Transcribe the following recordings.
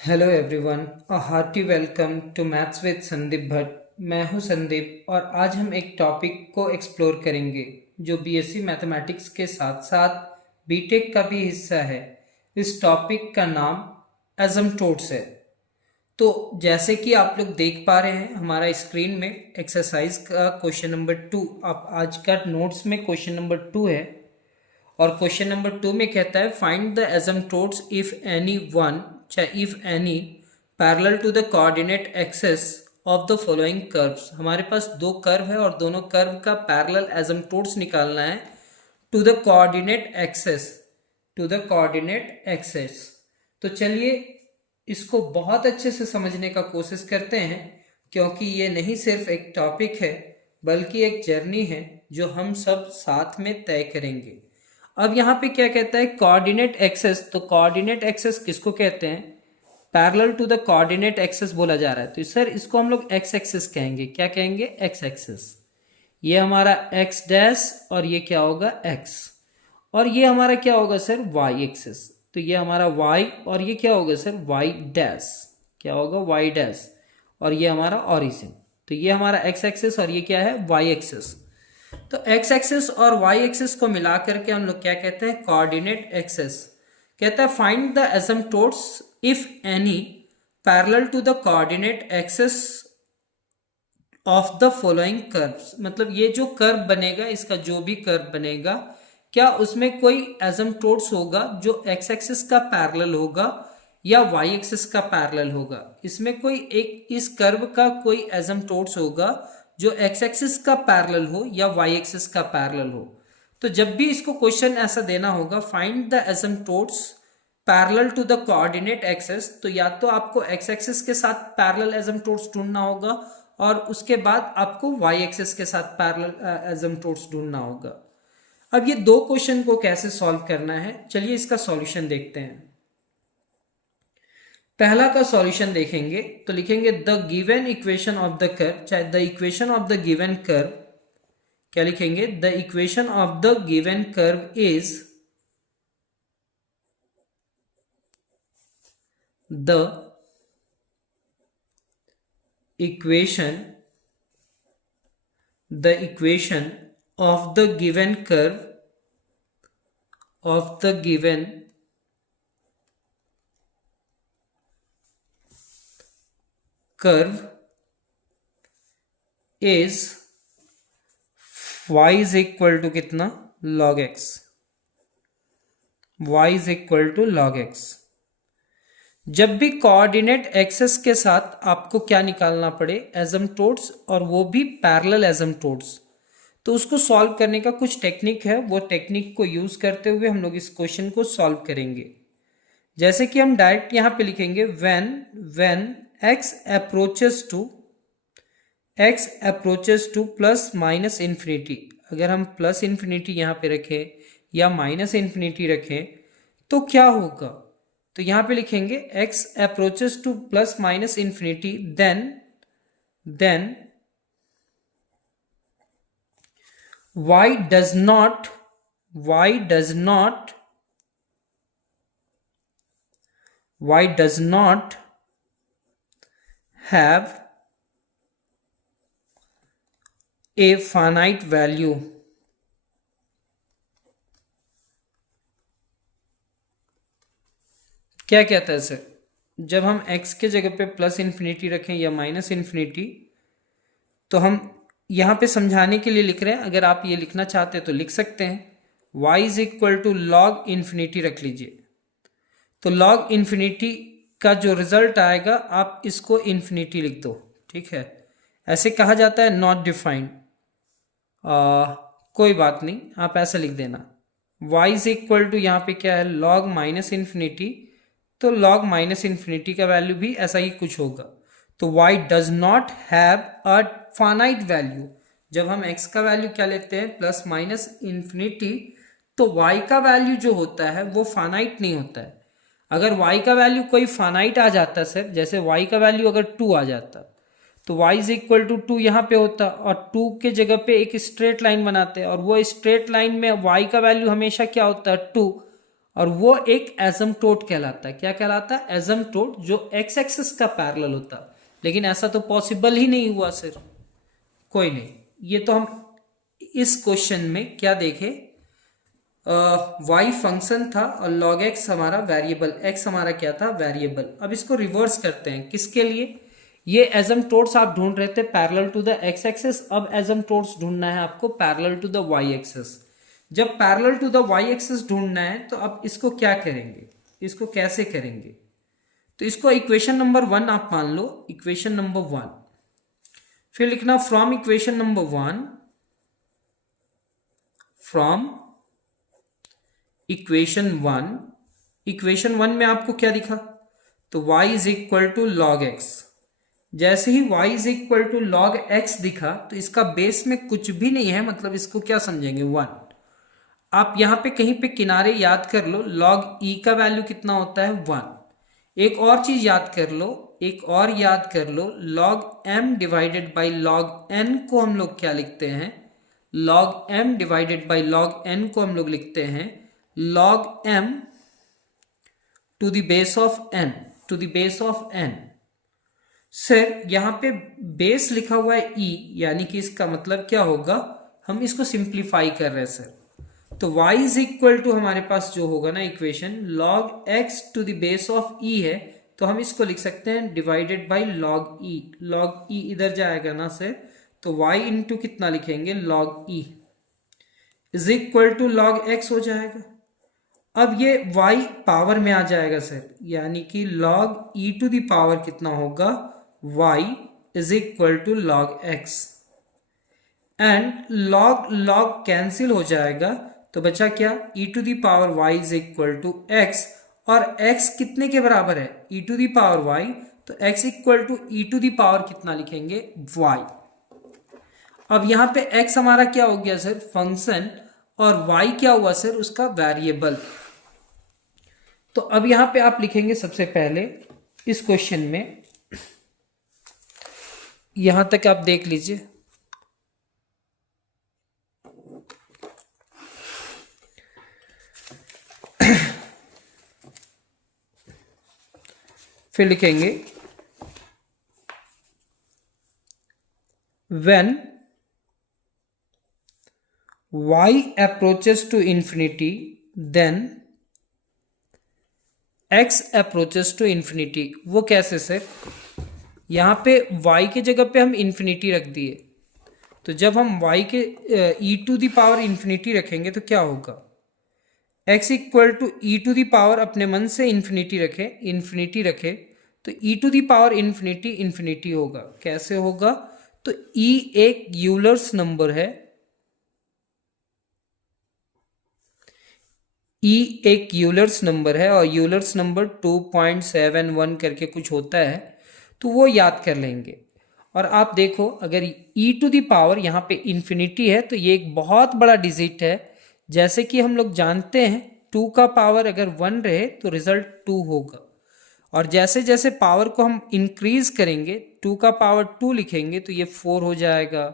Hello everyone, a hearty welcome to maths with Sandeep Bhatt. मैं हूं संदीप और आज हम एक टॉपिक को एक्सप्लोर करेंगे जो बीएससी मैथमेटिक्स के साथ साथ बीटेक का भी हिस्सा है। इस टॉपिक का नाम एसिम्प्टोट्स है। तो जैसे कि आप लोग देख पा रहे हैं हमारा स्क्रीन में एक्सरसाइज का क्वेश्चन नंबर 2, आप आज का नोट्स में क्वेश्चन नंबर 2 है। और क्वेश्चन नंबर 2 में कहता है find the asymptotes if any one, चाहे if any, parallel to the coordinate axes of the following curves. हमारे पास दो कर्व है और दोनों कर्व का पैरेलल एसिम्प्टोट्स निकालना है to the coordinate axes, to the coordinate axes. तो चलिए इसको बहुत अच्छे से समझने का कोशिश करते हैं, क्योंकि ये नहीं सिर्फ एक टॉपिक है बल्कि एक जर्नी है जो हम सब साथ में तय करेंगे। अब यहाँ पे क्या कहता है कोऑर्डिनेट एक्सेस, तो कोऑर्डिनेट एक्सेस किसको कहते हैं? Parallel to the coordinate axes बोला जा रहा है, तो सर इसको हम लोग एक्स एक्सेस कहेंगे। क्या कहेंगे? X axes. ये हमारा एक्स डैश और ये क्या होगा? एक्स। और ये हमारा क्या होगा सर? Y axes. तो ये हमारा वाई और ये क्या होगा सर? Y dash. क्या होगा? Y dash. और ये हमारा ऑरिजिन। तो ये हमारा एक्स एक्सेस और ये क्या है? Y axes. तो एक्स एक्सिस और वाई एक्सिस को मिला करके हम लोग क्या कहते हैं? Coordinate axes. कहता है find the asymptotes if any parallel to the coordinate axes of the following curves. मतलब ये जो कर्व बनेगा, इसका जो भी कर्व बनेगा, क्या उसमें कोई एसिम्प्टोट्स होगा जो एक्स एक्सिस का पैरेलल होगा या वाई एक्सिस का पैरेलल होगा? इसमें कोई एक इस कर्व का कोई एसिम्प्टोट्स होगा जो एक्स एक्सिस का पैरेलल हो या वाई एक्सिस का पैरेलल हो। तो जब भी इसको क्वेश्चन ऐसा देना होगा find the asymptotes parallel to the coordinate axes, तो या तो आपको एक्स एक्सिस के साथ पैरेलल एसिम्प्टोट्स ढूंढना होगा और उसके बाद आपको वाई एक्सिस के साथ पैरेलल एसिम्प्टोट्स ढूंढना होगा। अब ये दो क्वेश्चन को कैसे सॉल्व करना है, चलिए इसका सॉल्यूशन देखते हैं। पहला का सॉल्यूशन देखेंगे तो लिखेंगे the given equation of the curve, चाहे the equation of the given curve. क्या लिखेंगे? The equation of the given curve is the equation of the given curve of the given curve is y is equal to कितना? log x। y is equal to log x। जब भी coordinate axes के साथ आपको क्या निकालना पड़े? Asymptotes, और वो भी पैरेलल एसिम्प्टोट्स, तो उसको सॉल्व करने का कुछ टेक्निक है। वो टेक्निक को यूज करते हुए हम लोग इस क्वेश्चन को सॉल्व करेंगे। जैसे कि हम डायरेक्ट यहां पे लिखेंगे when x approaches to plus minus infinity. अगर हम प्लस इन्फिनिटी यहां पे रखें या माइनस इन्फिनिटी रखें तो क्या होगा? तो यहां पे लिखेंगे x approaches to plus minus infinity, then y does not have a finite value। क्या कहता है सर? जब हम x के जगह पे प्लस इन्फिनिटी रखें या माइनस इन्फिनिटी, तो हम यहां पे समझाने के लिए लिख रहे हैं। अगर आप ये लिखना चाहते हैं तो लिख सकते हैं y is equal to log infinity रख लीजिए। तो लॉग इन्फिनिटी का जो रिजल्ट आएगा आप इसको इन्फिनिटी लिख दो, ठीक है। ऐसे कहा जाता है नॉट डिफाइंड, कोई बात नहीं, आप ऐसा लिख देना। y इज इक्वल टू यहाँ पे क्या है? Log minus infinity. तो लॉग माइनस इन्फिनिटी का वैल्यू भी ऐसा ही कुछ होगा। तो y does not have a finite value. जब हम x का वैल्यू क्या लेते हैं? प्लस माइनस इन्फिनिटी, तो y का वैल्यू जो होता है वो फाइनाइट नहीं होता है। अगर y का वैल्यू कोई फाइनाइट आ जाता सर, जैसे y का वैल्यू अगर 2 आ जाता, तो y इज इक्वल टू 2 यहाँ पे होता और 2 के जगह पे एक स्ट्रेट लाइन बनाते हैं, और वो स्ट्रेट लाइन में y का वैल्यू हमेशा क्या होता है? 2। और वो एक एसिम्प्टोट कहलाता है। क्या कहलाता है? एसिम्प्टोट, जो एक्स एक्सिस का पैरेलल होता। लेकिन ऐसा तो पॉसिबल ही नहीं हुआ सर। कोई नहीं, ये तो हम इस क्वेश्चन में क्या देखे, y फंक्शन था और log x हमारा वेरिएबल, x हमारा क्या था? वेरिएबल। अब इसको रिवर्स करते हैं, किसके लिए? ये एसिम्प्टोट्स आप ढूंढ रहे थे parallel to the x axis, अब एसिम्प्टोट्स ढूंढना है आपको parallel to the y axis. जब parallel to the y axis ढूंढना है तो अब इसको क्या करेंगे, इसको कैसे करेंगे? तो इसको इक्वेशन नंबर 1 आप मान लो, इक्वेशन नंबर 1। फिर लिखना from equation number 1, from equation 1। Equation 1 में आपको क्या दिखा? तो y is equal to log x. जैसे ही y is equal to log x दिखा तो इसका बेस में कुछ भी नहीं है, मतलब इसको क्या समझेंगे? 1। आप यहां पे कहीं पे किनारे याद कर लो, लॉग ई का वैल्यू कितना होता है? 1। एक और चीज याद कर लो, एक और याद कर लो, log m divided by log n को हम लोग क्या लिखते हैं? Log m divided by log n को हम लोग लिखते हैं log m to the base of n, to the base of n। Sir यहां पे बेस लिखा हुआ है e, यानी कि इसका मतलब क्या होगा? हम इसको सिंप्लीफाई कर रहे हैं सर। तो y इज इक्वल टू हमारे पास जो होगा ना equation, log x to the base of e है, तो हम इसको लिख सकते हैं divided by log e। log e इधर जाएगा ना सर, तो y इंटू कितना लिखेंगे? log e is equal to log x हो जाएगा। अब ये y पावर में आ जाएगा सर, यानी कि log e to the power कितना होगा? y is equal to log x। And log cancel हो जाएगा, तो बचा क्या? e to the power y is equal to x, और x कितने के बराबर है? e to the power y, तो x equal to e to the power कितना लिखेंगे? y। अब यहां पे x हमारा क्या हो गया सर? फंक्शन, और y क्या हुआ सर? उसका वेरिएबल। तो अब यहां पे आप लिखेंगे सबसे पहले इस क्वेश्चन में, यहां तक आप देख लीजिए, फिर लिखेंगे when y approaches to infinity then x approaches to infinity। वो कैसे सर? यहां पे y के जगह पे हम इन्फिनिटी रख दिए, तो जब हम y के e to the power infinity रखेंगे तो क्या होगा? x equal to e to the power, अपने मन से इन्फिनिटी रखे, इन्फिनिटी रखे, तो e to the power infinity infinity होगा। कैसे होगा? तो e एक यूलर्स नंबर है, e एक यूलर्स नंबर है, और यूलर्स नंबर 2.71 करके कुछ होता है, तो वो याद कर लेंगे। और आप देखो, अगर e टू द पावर यहाँ पे इन्फिनिटी है तो ये एक बहुत बड़ा डिजिट है। जैसे कि हम लोग जानते हैं 2 का पावर अगर 1 रहे तो रिजल्ट 2 होगा, और जैसे जैसे पावर को हम इंक्रीज करेंगे, 2 का पावर 2 लिखेंगे तो ये 4 हो जाएगा,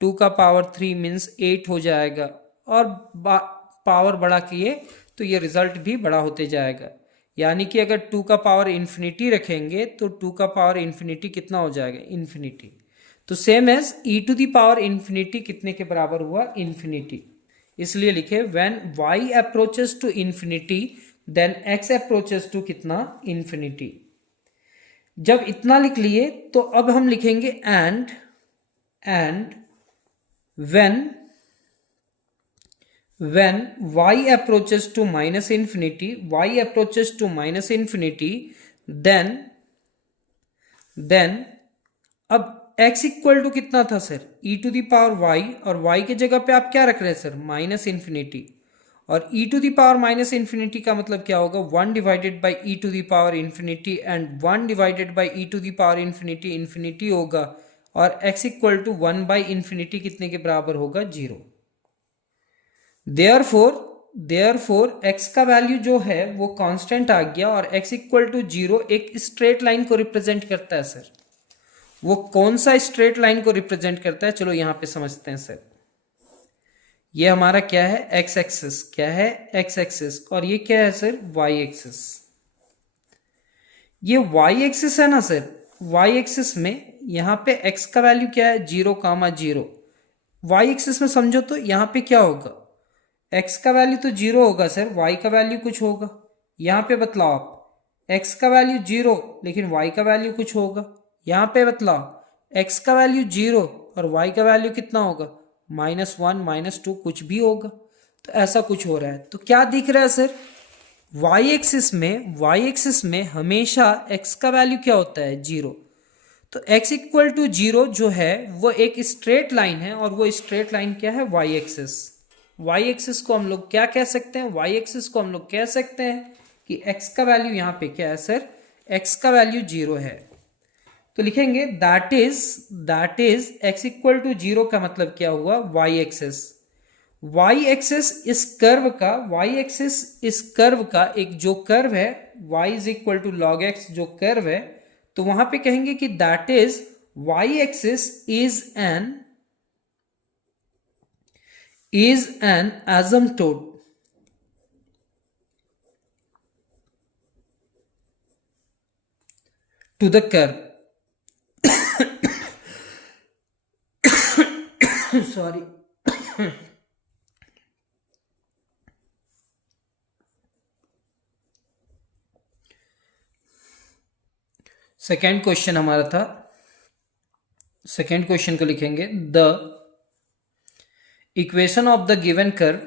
2 का पावर 3 मीन्स 8 हो जाएगा, और पावर बढ़ा किए तो ये रिजल्ट भी बड़ा होते जाएगा। यानी कि अगर 2 का पावर इन्फिनिटी रखेंगे तो 2 का पावर इन्फिनिटी कितना हो जाएगा? इन्फिनिटी। तो same as e to the power infinity कितने के बराबर हुआ? इन्फिनिटी। इसलिए लिखे when y approaches to infinity then x approaches to कितना? इन्फिनिटी। जब इतना लिख लिए तो अब हम लिखेंगे and when y approaches to minus infinity, y approaches to minus infinity, then अब x इक्वल टू कितना था sir? e to the power y, और y के जगह पे आप क्या रख रहे हैं सर? Minus infinity. और e to the power minus infinity का मतलब क्या होगा? 1 divided by e to the power infinity, and 1 divided by e to the power infinity infinity होगा, और x equal to 1 by infinity कितने के बराबर होगा? 0। देयरफॉर x का वैल्यू जो है वो कांस्टेंट आ गया, और x इक्वल टू 0 एक स्ट्रेट लाइन को रिप्रेजेंट करता है सर। वो कौन सा स्ट्रेट लाइन को रिप्रेजेंट करता है? चलो यहां पे समझते हैं सर। ये हमारा क्या है, एक्स एक्सिस, क्या है एक्स एक्सिस, और ये क्या है सर, वाई एक्सिस। ये वाई एक्सिस है ना सर, वाई एक्सिस में यहाँ पे एक्स का वैल्यू क्या है, 0,0। वाई एक्सिस में समझो तो यहाँ पे क्या होगा, एक्स का वैल्यू तो 0 होगा सर, वाई का वैल्यू कुछ होगा। यहाँ पे बतलाओ आप, एक्स का वैल्यू 0 लेकिन वाई का वैल्यू कुछ होगा। यहाँ पे बतलाओ एक्स का वैल्यू 0 और वाई का वैल्यू कितना होगा, -1 -2 कुछ भी होगा। तो ऐसा कुछ हो रहा है। तो क्या दिख रहा है सर, वाई एक्सिस में हमेशा एक्स का वैल्यू क्या होता है, 0। तो x इक्वल टू 0 जो है वो एक स्ट्रेट लाइन है, और वो स्ट्रेट लाइन क्या है, वाई एक्सिस। वाई एक्सिस को हम लोग क्या कह सकते हैं, वाई एक्सिस को हम लोग कह सकते हैं कि x का वैल्यू यहाँ पे क्या है सर, x का वैल्यू 0 है। तो लिखेंगे that is x equal to 0 का मतलब क्या हुआ, वाई एक्सिस। वाई एक्सिस इस कर्व का एक जो कर्व है, y is equal to log x जो कर्व है, तो वहां पे कहेंगे कि that is y axis is an asymptote to the curve. Sorry. Second question हमारा था, सेकेंड क्वेश्चन को लिखेंगे, the equation of the given curve,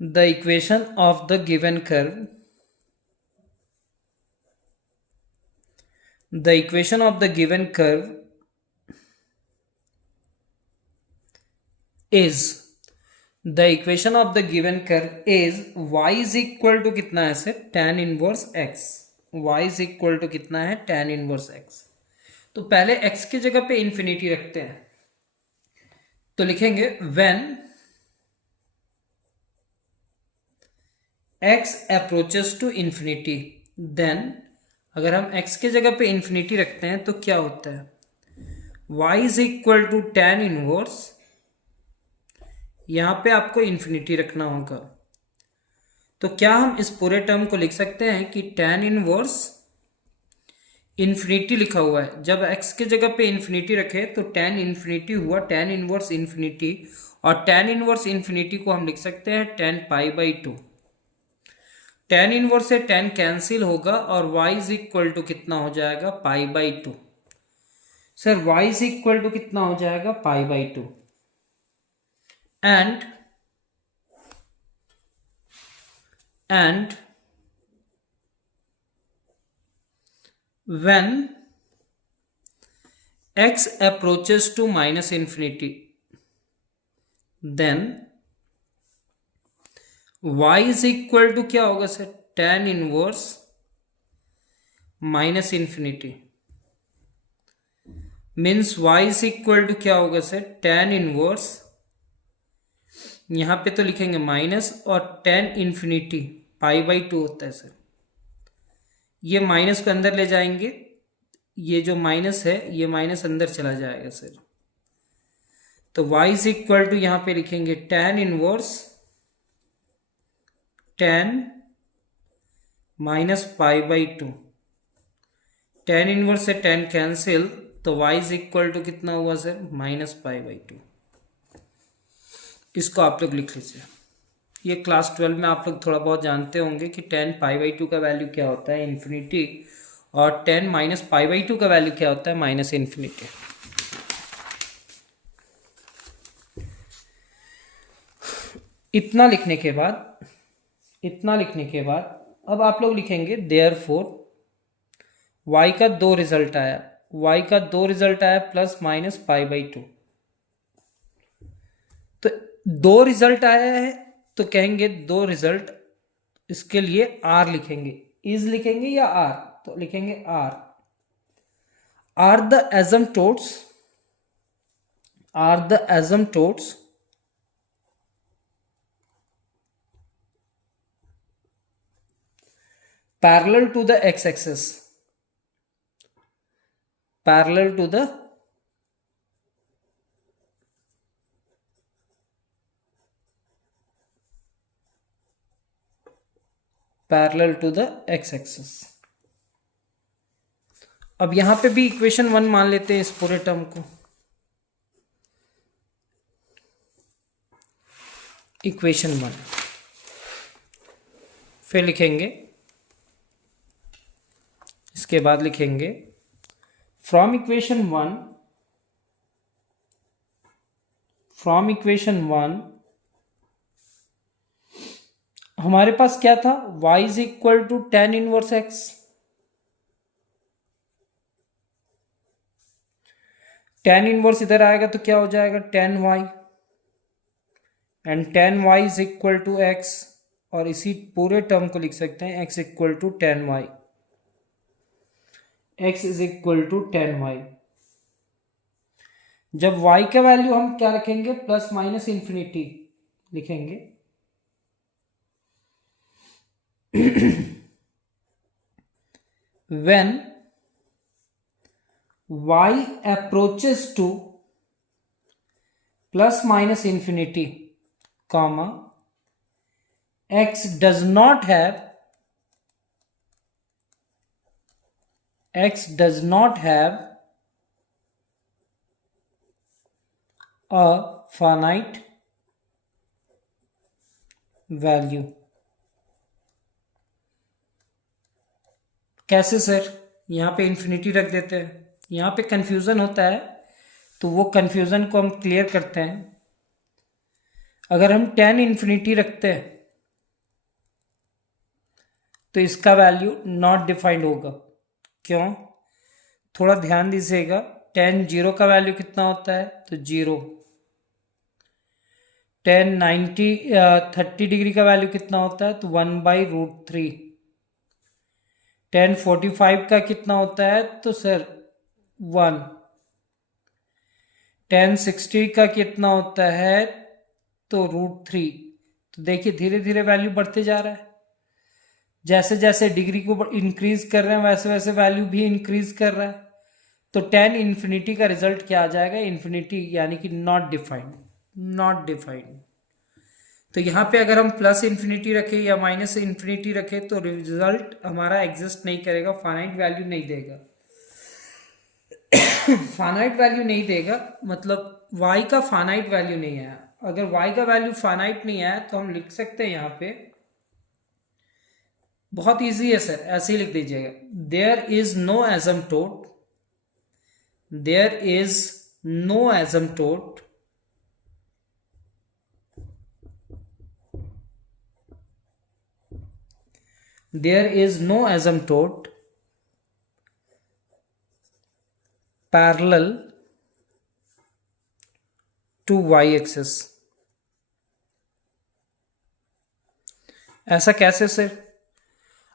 the equation of the given curve, the equation of the given curve is y is equal to कितना है sir, tan inverse x। y is equal to कितना है, tan inverse x। तो पहले x की जगह पे infinity रखते हैं, तो लिखेंगे when x approaches to infinity, then अगर हम x की जगह पे इंफिनिटी रखते हैं तो क्या होता है, y is equal to tan inverse, यहां पे आपको इंफिनिटी रखना होगा। तो क्या हम इस पूरे टर्म को लिख सकते हैं कि tan इनवर्स इंफिनिटी लिखा हुआ है, जब x की जगह पे इंफिनिटी रखे तो tan इंफिनिटी हुआ, tan इनवर्स इंफिनिटी, और tan इनवर्स इंफिनिटी को हम लिख सकते हैं tan π/2। tan इनवर्स से tan कैंसिल होगा और y इज इक्वल टू कितना हो जाएगा, π/2। Sir y is equal to कितना हो जाएगा, π/2। And when x approaches to minus infinity, then y is equal to क्या होगा sir, tan inverse minus infinity, means y is equal to क्या होगा सर, tan इनवर्स, यहां पे तो लिखेंगे माइनस, और tan इंफिनिटी π/2 होता है सर। ये माइनस को अंदर ले जाएंगे, ये जो माइनस है ये माइनस अंदर चला जाएगा सर। तो y इज इक्वल टू यहां पे लिखेंगे tan inverse tan minus π/2। tan inverse से tan कैंसिल, तो y इज इक्वल टू कितना हुआ सर, -π/2। इसको आप लोग लिख लीजिए। ये क्लास 12 में आप लोग थोड़ा बहुत जानते होंगे कि tan π/2 का वैल्यू क्या होता है, इन्फिनिटी, और tan -π/2 का वैल्यू क्या होता है, माइनस इन्फिनिटी। इतना लिखने के बाद अब आप लोग लिखेंगे देयरफॉर y का दो रिजल्ट आया, प्लस माइनस π/2। तो दो रिजल्ट आया है, तो कहेंगे दो रिजल्ट, इसके लिए r लिखेंगे, इज लिखेंगे या r, तो लिखेंगे are the asymptotes parallel to the x-axis, parallel to the parallel to the x axis. अब यहां पे भी इक्वेशन 1 मान लेते हैं इस पूरे टर्म को। इक्वेशन 1 फिर लिखेंगे, इसके बाद लिखेंगे फ्रॉम इक्वेशन 1 हमारे पास क्या था, y is equal to tan inverse x। tan inverse इधर आएगा तो क्या हो जाएगा, tan y, and tan y is equal to x, और इसी पूरे टर्म को लिख सकते हैं x equal to tan y, x is equal to tan y। जब y का वैल्यू हम क्या रखेंगे, प्लस माइनस इंफिनिटी लिखेंगे। When y approaches to plus minus infinity, comma, x does not have a finite value। कैसे sir, यहाँ पे infinity रख देते हैं, यहाँ पे कंफ्यूजन होता है, तो वो कंफ्यूजन को हम क्लियर करते हैं। अगर हम tan इन्फिनिटी रखते हैं तो इसका वैल्यू नॉट डिफाइंड होगा। क्यों, थोड़ा ध्यान दीजिएगा, tan 0 का वैल्यू कितना होता है, तो 0। tan 30 डिग्री का वैल्यू कितना होता है, तो 1/√3। tan 45 का कितना होता है, तो सर 1। tan 60 का कितना होता है, तो √3। तो देखिए धीरे धीरे वैल्यू बढ़ते जा रहा है, जैसे जैसे डिग्री को इंक्रीज कर रहे हैं वैसे वैसे वैल्यू भी इंक्रीज कर रहा है। तो tan इन्फिनिटी का रिजल्ट क्या आ जाएगा, इन्फिनिटी, यानी कि नॉट डिफाइंड। तो यहाँ पे अगर हम प्लस इन्फिनिटी रखें या माइनस इन्फिनिटी रखें तो रिजल्ट हमारा एग्जिस्ट नहीं करेगा, फाइनाइट वैल्यू नहीं देगा। फाइनाइट वैल्यू नहीं देगा मतलब y का फाइनाइट वैल्यू नहीं आया। अगर y का वैल्यू फाइनाइट नहीं आया तो हम लिख सकते हैं यहाँ पे, बहुत इजी है सर, ऐसे ही लिख दीजिएगा, there is no asymptote there is no asymptote parallel to y-axis। ऐसा कैसे सर,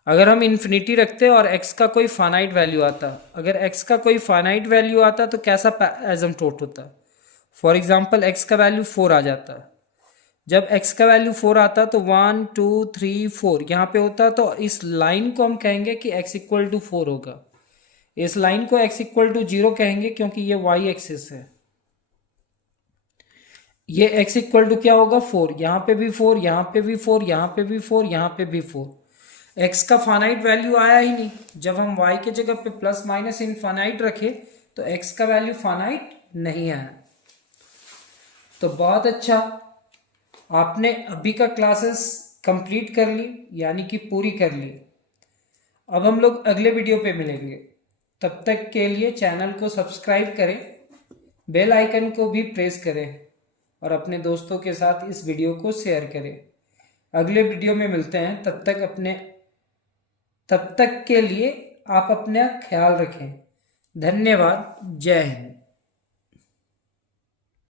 अगर हम इन्फिनिटी रखते और x का कोई फाइनाइट वैल्यू आता, अगर x का कोई फाइनाइट वैल्यू आता तो कैसा एसिम्प्टोट होता। फॉर एग्जांपल x का वैल्यू 4 आ जाता, जब x का वैल्यू 4 आता तो 1 2 3 4 यहाँ पे होता, तो इस लाइन को हम कहेंगे कि x इक्वल टू 4 होगा। इस लाइन को x इक्वल टू 0 कहेंगे क्योंकि ये y एक्सिस है। ये x इक्वल टू क्या होगा, 4, यहाँ पे भी 4, यहाँ पे भी 4, यहाँ पे भी 4, यहाँ पे भी 4। x का फाइनाइट वैल्यू आया ही नहीं, जब हम y के जगह पे प्लस माइनस इनफाइनाइट रखे तो x का वैल्यू फाइनाइट नहीं आया। तो बहुत अच्छा, आपने अभी का क्लासेस कंप्लीट कर ली, यानी कि पूरी कर ली। अब हम लोग अगले वीडियो पे मिलेंगे, तब तक के लिए चैनल को सब्सक्राइब करें, बेल आइकन को भी प्रेस करें और अपने दोस्तों के साथ इस वीडियो को शेयर करें। अगले वीडियो में मिलते हैं, तब तक के लिए आप अपना ख्याल रखें। धन्यवाद, जय हिंद।